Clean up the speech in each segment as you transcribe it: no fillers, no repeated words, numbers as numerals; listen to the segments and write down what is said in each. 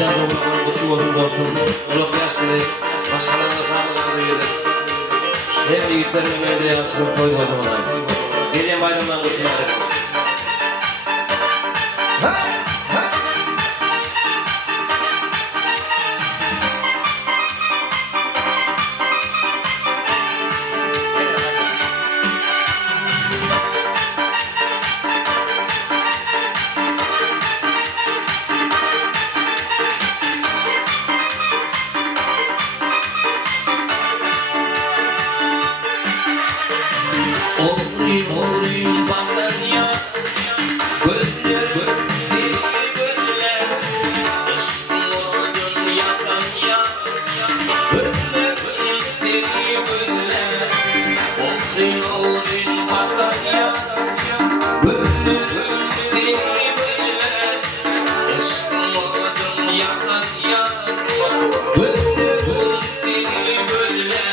Güzel doğrularını kutlu olsun dostum. Uluk yaşlı, başkalarını tanrılarını yedir. Hem yigitlerin evde yaşlı koydu ona. Gelen bayramdan kutlu olsun. Oğlum benden ya, gözler deli gözler, ışkın olsun yakan ya, gözler deli gözler. Oğlum benden ya, gözler deli gözler, ışkın olsun yakan ya, gözler deli gözler.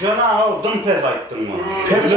Düşene aldım pes ettim. Pes